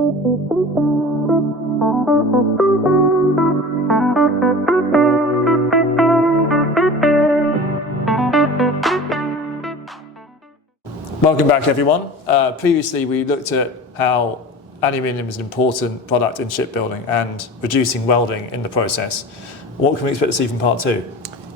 Welcome back, everyone. Previously we looked at how aluminium is an important product in shipbuilding and reducing welding in the process. What can we expect to see from part two?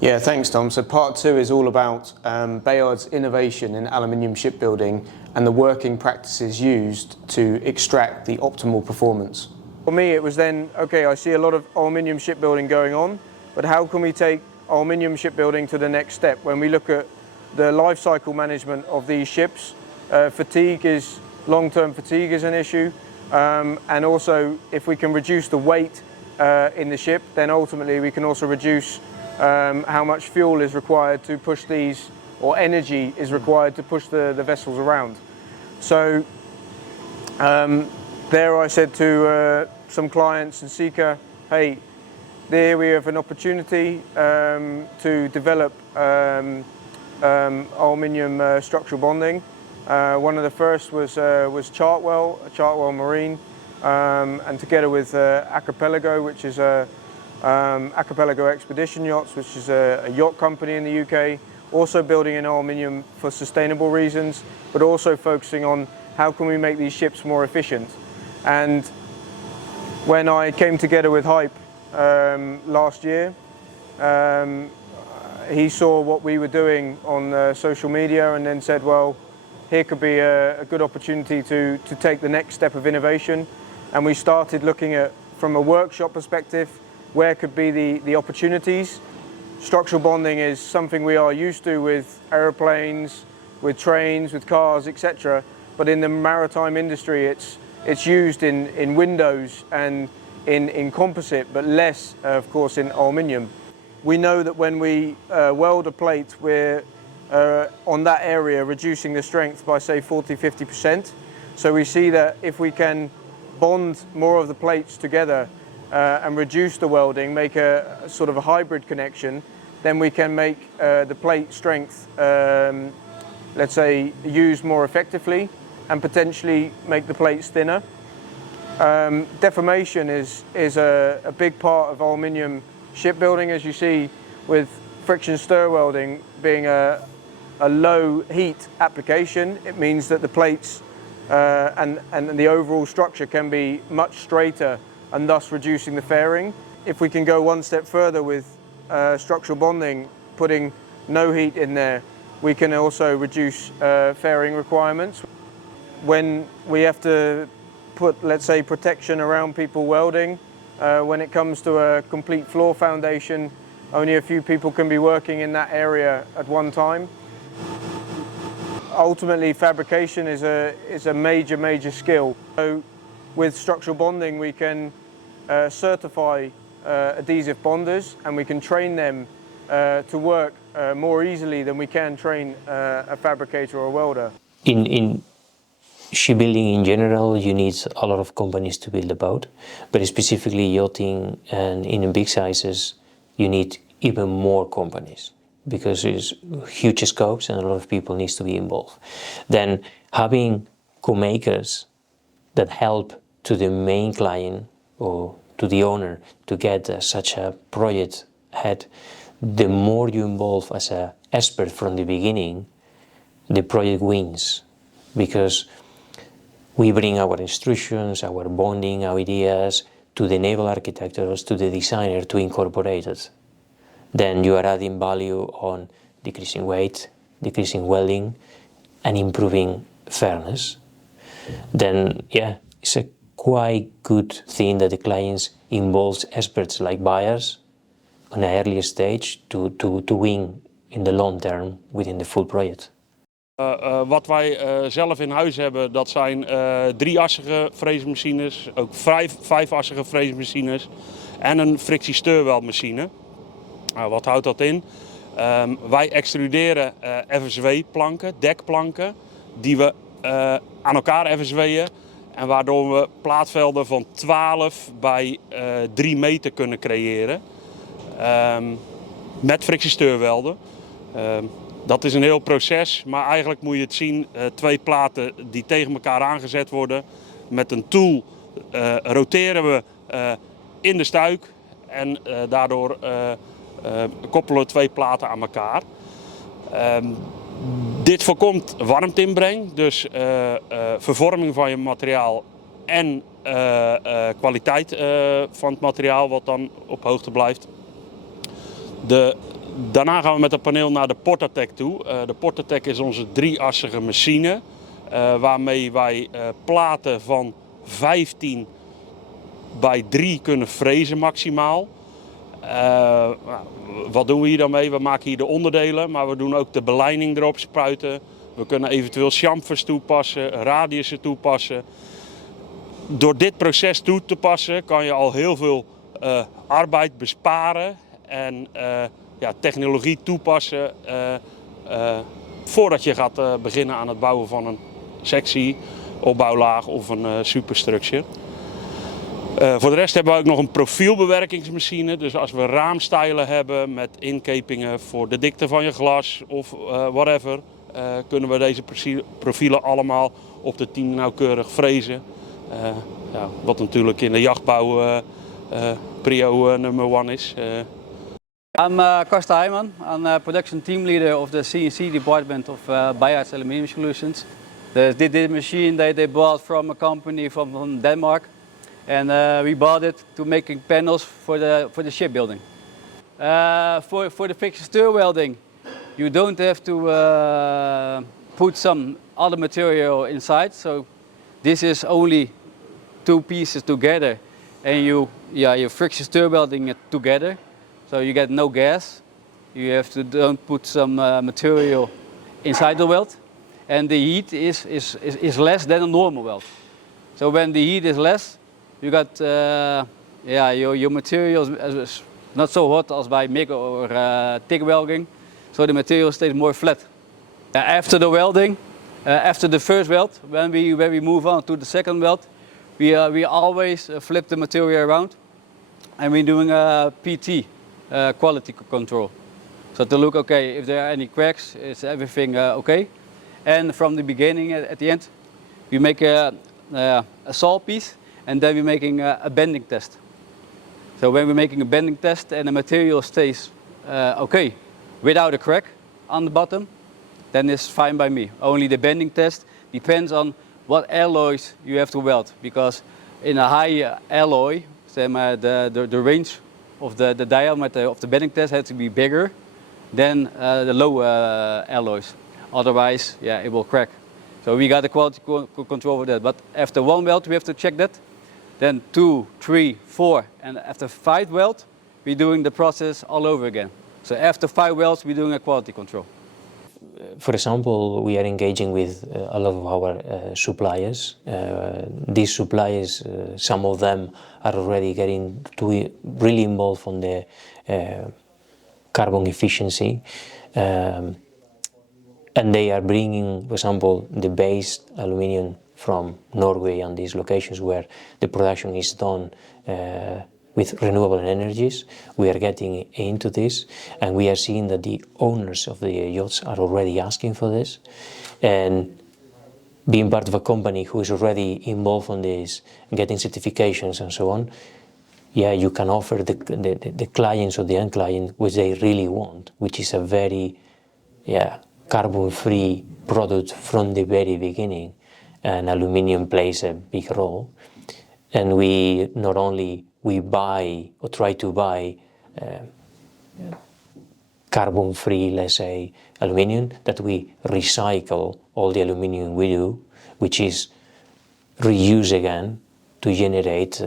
Yeah, thanks Tom. So part two is all about Bayards' innovation in aluminium shipbuilding and the working practices used to extract the optimal performance. For me it was then, okay, I see a lot of aluminium shipbuilding going on, but how can we take aluminium shipbuilding to the next step? When we look at the life cycle management of these ships, long-term fatigue is an issue, and also if we can reduce the weight in the ship, then ultimately we can also reduce how much fuel is required to push these, or energy is required to push the vessels around. So there I said to some clients and Sika, hey, there we have an opportunity to develop aluminium structural bonding. One of the first was Chartwell Marine, and together with Archipelago, which is Archipelago Expedition Yachts, which is a yacht company in the UK, also building in aluminium for sustainable reasons, but also focusing on how can we make these ships more efficient. And when I came together with Hype last year, he saw what we were doing on social media and then said, well, here could be a good opportunity to take the next step of innovation. And we started looking at, from a workshop perspective, where could be the opportunities. Structural bonding is something we are used to with aeroplanes, with trains, with cars, etc. But in the maritime industry, it's used in windows and in composite, but less, of course, in aluminium. We know that when we weld a plate, we're on that area reducing the strength by, say, 40–50%. So we see that if we can bond more of the plates together and reduce the welding, make a sort of a hybrid connection, then we can make the plate strength, let's say, used more effectively and potentially make the plates thinner. Deformation is a big part of aluminium shipbuilding, as you see with friction stir welding being a low heat application. It means that the plates and the overall structure can be much straighter and thus reducing the fairing. If we can go one step further with structural bonding, putting no heat in there, we can also reduce fairing requirements. When we have to put, let's say, protection around people welding, when it comes to a complete floor foundation, only a few people can be working in that area at one time. Ultimately, fabrication is a major skill. So with structural bonding, we can certify adhesive bonders, and we can train them to work more easily than we can train a fabricator or a welder. In shipbuilding in general, you need a lot of companies to build a boat, but specifically yachting and in big sizes, you need even more companies because it's huge scopes and a lot of people needs to be involved. Then having co-makers that help to the main client or to the owner to get such a project ahead, the more you involve as an expert from the beginning, the project wins, because we bring our instructions, our bonding ideas to the naval architects, to the designer to incorporate it. Then you are adding value on decreasing weight, decreasing welding, and improving fairness. Then, yeah, it's a quite good thing that the clients involves experts like Bayards on an early stage to win in the long term within the full project. Wat wij zelf in huis hebben, dat zijn drieassige freesmachines, ook vijfassige freesmachines en een Friction Stir Weldmachine. Wat houdt dat in? Wij extruderen FSW-planken, dekplanken, die we aan elkaar FSW'en en waardoor we plaatvelden van 12 bij 3 meter kunnen creëren met Friction Stir welden. Dat is een heel proces, maar eigenlijk moet je het zien, 2 platen die tegen elkaar aangezet worden met een tool roteren we in de stuik en daardoor koppelen we 2 platen aan elkaar. Dit voorkomt warmteinbreng, dus vervorming van je materiaal en kwaliteit van het materiaal wat dan op hoogte blijft. Daarna gaan we met het paneel naar de Portatec toe. De Portatec is onze 3-assige machine waarmee wij platen van 15 bij 3 kunnen frezen maximaal. Wat doen we hier dan mee? We maken hier de onderdelen, maar we doen ook de belijning erop spuiten. We kunnen eventueel chamfers toepassen, radiussen toepassen. Door dit proces toe te passen kan je al heel veel arbeid besparen en technologie toepassen voordat je gaat beginnen aan het bouwen van een sectie, opbouwlaag of een superstructure. Voor de rest hebben we ook nog een profielbewerkingsmachine. Dus als we raamstijlen hebben met inkepingen voor de dikte van je glas of whatever, kunnen we deze profielen allemaal op de 10 nauwkeurig frezen. Wat natuurlijk in de jachtbouw prio number 1 is. I'm Carsten Heijman. I'm production team leader of the CNC department of Bayards Aluminium Solutions. This machine they bought from a company from Denmark, and we bought it to making panels for the shipbuilding. For the friction stir welding, you don't have to put some other material inside. So this is only 2 pieces together, and you friction stir welding it together. So you get no gas. You have to don't put some material inside the weld, and the heat is less than a normal weld. So when the heat is less, you got your material is not so hot as by MIG or TIG welding. So the material stays more flat. After the welding, after the first weld, when we move on to the second weld, we always flip the material around, and we're doing a PT. Quality control. So to look, okay, if there are any cracks, is everything okay? And from the beginning, at the end, we make a saw piece, and then we're making a bending test. So when we're making a bending test and the material stays okay, without a crack on the bottom, then it's fine by me. Only the bending test depends on what alloys you have to weld, because in a high alloy, the range of the diameter of the bending test has to be bigger than the low alloys. Otherwise, it will crack. So we got the quality control for that. But after 1 weld, we have to check that. Then 2, 3, 4, and after 5 weld, we're doing the process all over again. So after 5 welds, we're doing a quality control. For example, we are engaging with a lot of our suppliers. These suppliers, some of them are already getting really involved on the carbon efficiency, and they are bringing, for example, the base aluminium from Norway and these locations where the production is done with renewable energies. We are getting into this, and we are seeing that the owners of the yachts are already asking for this, and being part of a company who is already involved on this, getting certifications and so on, you can offer the clients or the end client which they really want, which is a very carbon-free product from the very beginning, and aluminium plays a big role. And we not only buy or try to buy carbon-free, let's say, aluminium, that we recycle all the aluminium we do, which is reuse again to generate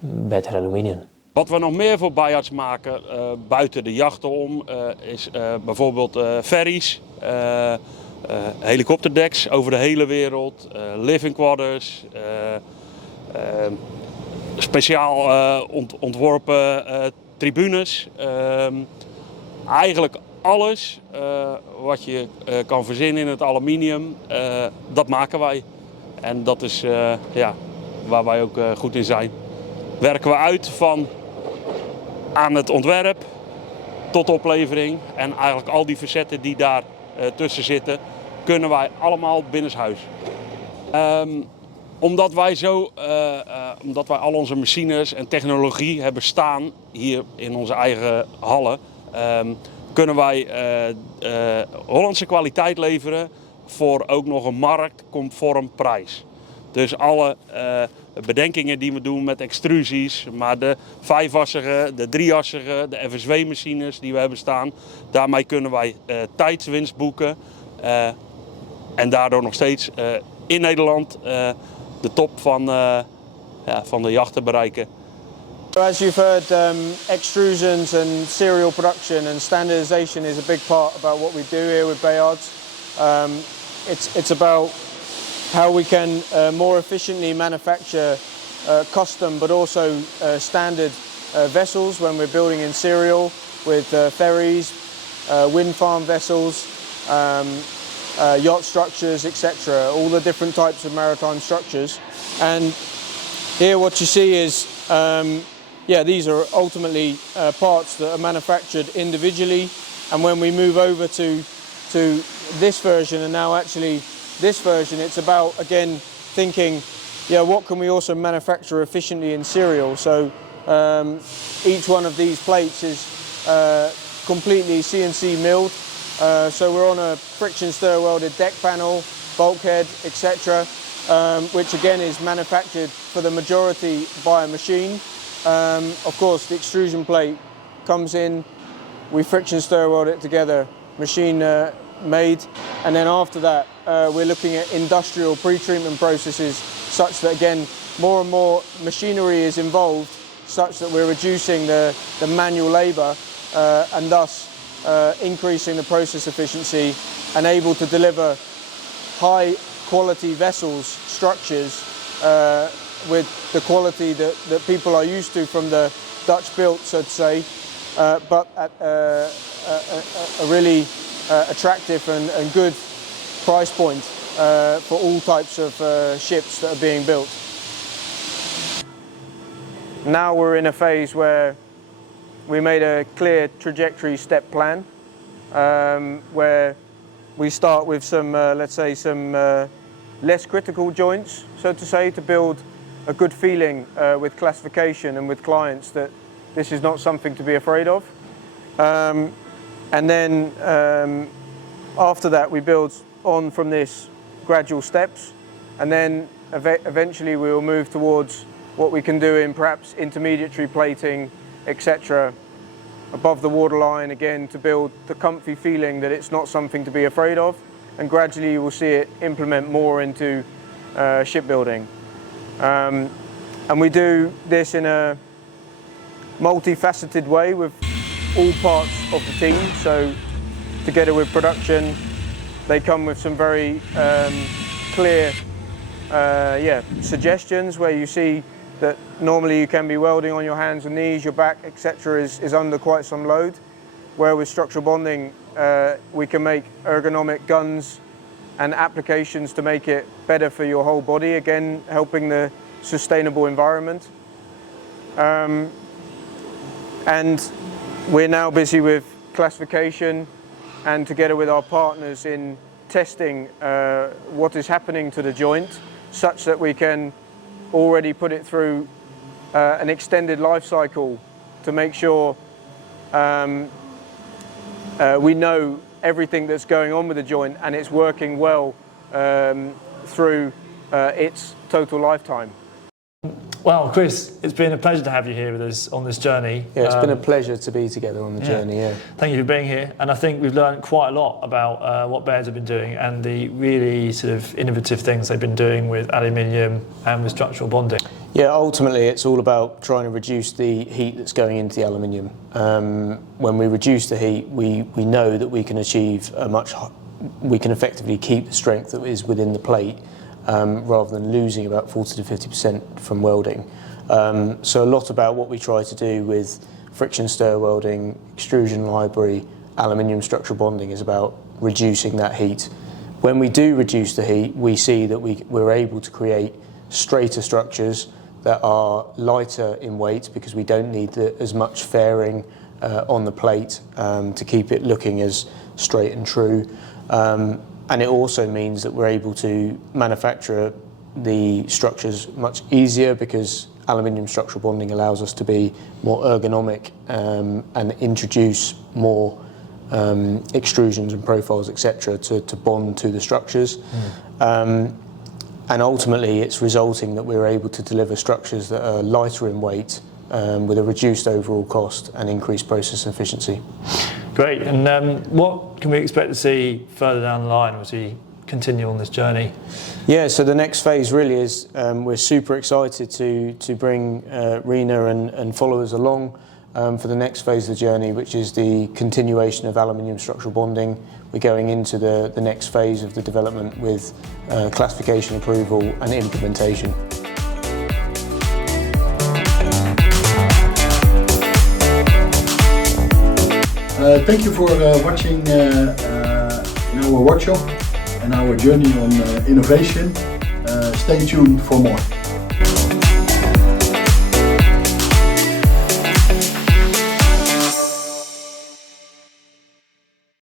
better aluminium. Wat we nog meer voor Bayards maken, buiten de jachten om, is bijvoorbeeld ferries, helikopterdecks over de hele wereld, living quarters, speciaal ontworpen tribunes. Eigenlijk alles wat je kan verzinnen in het aluminium, dat maken wij. En dat is waar wij ook goed in zijn. Werken we uit van aan het ontwerp tot oplevering. En eigenlijk al die facetten die daar tussen zitten, kunnen wij allemaal binnenshuis. Omdat wij al onze machines en technologie hebben staan hier in onze eigen hallen, kunnen wij Hollandse kwaliteit leveren voor ook nog een marktconform prijs. Dus alle bedenkingen die we doen met extrusies, maar de 5-assige, de 3-assige, de FSW-machines die we hebben staan, daarmee kunnen wij tijdswinst boeken en daardoor nog steeds in Nederland de top van de jachten bereiken. As you've heard, extrusions and serial production and standardization is a big part about what we do here with Bayards. It's about how we can more efficiently manufacture custom but also standard vessels when we're building in serial with ferries, wind farm vessels, yacht structures, etc. All the different types of maritime structures. And here what you see is these are ultimately parts that are manufactured individually, and when we move over to this version, and now actually this version, it's about again thinking, what can we also manufacture efficiently in serial? So each one of these plates is completely CNC milled. So we're on a friction stir welded deck panel, bulkhead, etc., which again is manufactured for the majority by a machine. Of course, the extrusion plate comes in, we friction stir weld it together, machine made, and then after that we're looking at industrial pre-treatment processes such that again more and more machinery is involved, such that we're reducing the manual labour and thus increasing the process efficiency and able to deliver high quality vessels, structures with the quality that people are used to from the Dutch built, so to say, but at a really attractive and good price point for all types of ships that are being built. Now we're in a phase where we made a clear trajectory step plan where we start with some, let's say, some less critical joints, so to say, to build a good feeling with classification and with clients that this is not something to be afraid of. And then after that we build on from this gradual steps, and then eventually we will move towards what we can do in perhaps intermediary plating, etc., above the waterline, again to build the comfy feeling that it's not something to be afraid of, and gradually you will see it implement more into shipbuilding. And we do this in a multifaceted way with all parts of the team. So together with production, they come with some very clear suggestions where you see that normally you can be welding on your hands and knees, your back, etc. is under quite some load, where with structural bonding we can make ergonomic guns and applications to make it better for your whole body, again helping the sustainable environment. And we're now busy with classification and together with our partners in testing what is happening to the joint, such that we can already put it through an extended life cycle to make sure we know everything that's going on with the joint and it's working well through its total lifetime. Well, Chris, it's been a pleasure to have you here with us on this journey. Yeah, it's been a pleasure to be together on the journey, yeah. Thank you for being here. And I think we've learned quite a lot about what Bayards have been doing and the really sort of innovative things they've been doing with aluminium and with structural bonding. Yeah, ultimately it's all about trying to reduce the heat that's going into the aluminium. When we reduce the heat, we know that we can achieve we can effectively keep the strength that is within the plate, rather than losing about 40 to 50% from welding. So a lot about what we try to do with friction stir welding, extrusion library, aluminium structural bonding is about reducing that heat. When we do reduce the heat, we see that we're able to create straighter structures that are lighter in weight because we don't need as much fairing on the plate to keep it looking as straight and true. And it also means that we're able to manufacture the structures much easier because aluminium structural bonding allows us to be more ergonomic and introduce more extrusions and profiles, etc., to bond to the structures. And ultimately it's resulting that we're able to deliver structures that are lighter in weight with a reduced overall cost and increased process efficiency. Great, and what can we expect to see further down the line as we continue on this journey? Yeah, so the next phase really is we're super excited to bring Rena and followers along for the next phase of the journey, which is the continuation of aluminium structural bonding. We're going into the next phase of the development with classification approval and implementation. Thank you for watching in our workshop and our journey on innovation. Stay tuned for more.